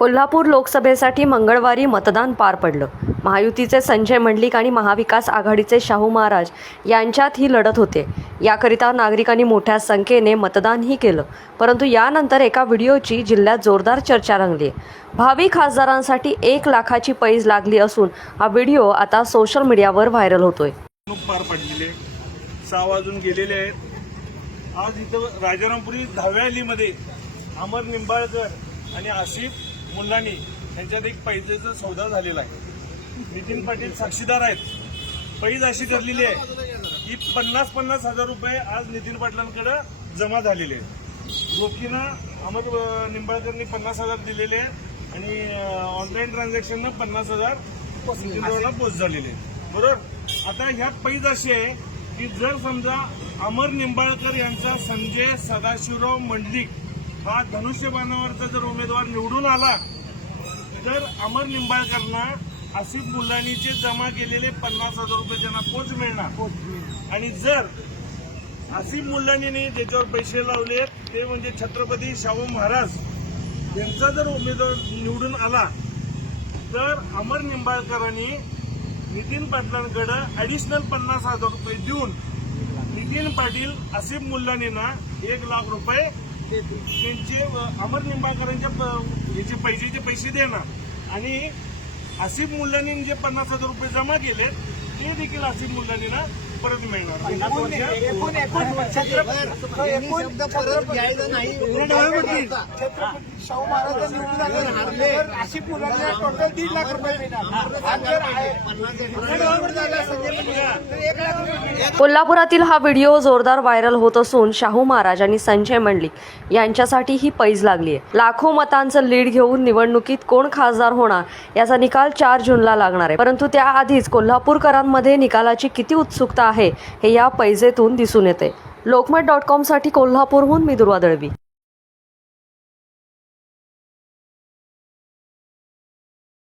कोल्हापूर लोकसभेसाठी मंगळवारी मतदान पार पडलं. महायुतीचे संजय मंडलिक आणि महाविकास आघाडीचे शाहू महाराज यांच्यात ही लढत होते. याकरिता नागरिकांनी मोठ्या संख्येने मतदानही केलं. परंतु यानंतर एका व्हिडिओची जिल्ह्यात जोरदार चर्चा रंगली. आहे भावी खासदारांसाठी एक लाखाची पैज लागली असून हा व्हिडिओ आता सोशल मीडियावर व्हायरल होतोय. पार पडलेले सहा वाजून गेलेले आहेत. आज इथं राजारामपुरी दहाव्या अलीमध्ये अमर निंबाळकर आणि आसिफ मुलांनी यांच्यात एक पैजेचा सौदा झालेला आहे. नितीन पाटील साक्षीदार आहेत. पैज अशी ठरलेली आहे की पन्नास पन्नास हजार रुपये आज नितीन पाटलांकडे जमा झालेले आहेत. रोखीनं अमर निंबाळकरनी पन्नास हजार दिलेले आहेत आणि ऑनलाईन ट्रान्झॅक्शननं पन्नास हजार नितीन पाटलांना पोस्ट झालेले आहेत. बरोबर? आता ह्या पैज अशी आहे की जर समजा अमर निंबाळकर यांचा संजय सदाशिवराव मंडलिक हा धनुष्यबाणावरचा जर उमेदवार निवडून आला तर अमर निंबाळकरना आसिफ मुलानीचे जमा केलेले पन्नास हजार रुपये त्यांना पोच मिळणार. आणि जर आसिफ मुल्लानीने ज्याच्यावर पैसे लावले ते म्हणजे छत्रपती शाहू महाराज यांचा जर उमेदवार निवडून आला तर अमर निंबाळकरांनी नितीन पाटलांकडे ऍडिशनल पन्नास हजार रुपये देऊन नितीन पाटील आसिफ मुल्लानींना एक लाख रुपये त्यांचे अमर निंबाळकरांच्या प- याचे पैशाचे पैसे देणार आणि आसिफ मुल्लानी जे पन्नास हजार रुपये जमा केले ते देखील आसिफ मुल्लानींना परत मिळणार शाहू महाराज निवडून मुलांना टोटल दीड लाख रुपये मिळणार एक लाख. कोल्हापुरातील हा व्हिडिओ जोरदार व्हायरल होत असून शाहू महाराज आणि संजय मंडलिक यांच्यासाठी ही पैज लागली आहे. लाखो मतांचं लीड घेऊन निवडणुकीत कोण खासदार होणार याचा निकाल चार जूनला लागणार आहे. परंतु त्याआधीच कोल्हापूरकरांमध्ये निकालाची किती उत्सुकता आहे हे या पैजेतून दिसून येते. लोकमत डॉट कॉमसाठी कोल्हापूरहून मी दुर्वा दळवी.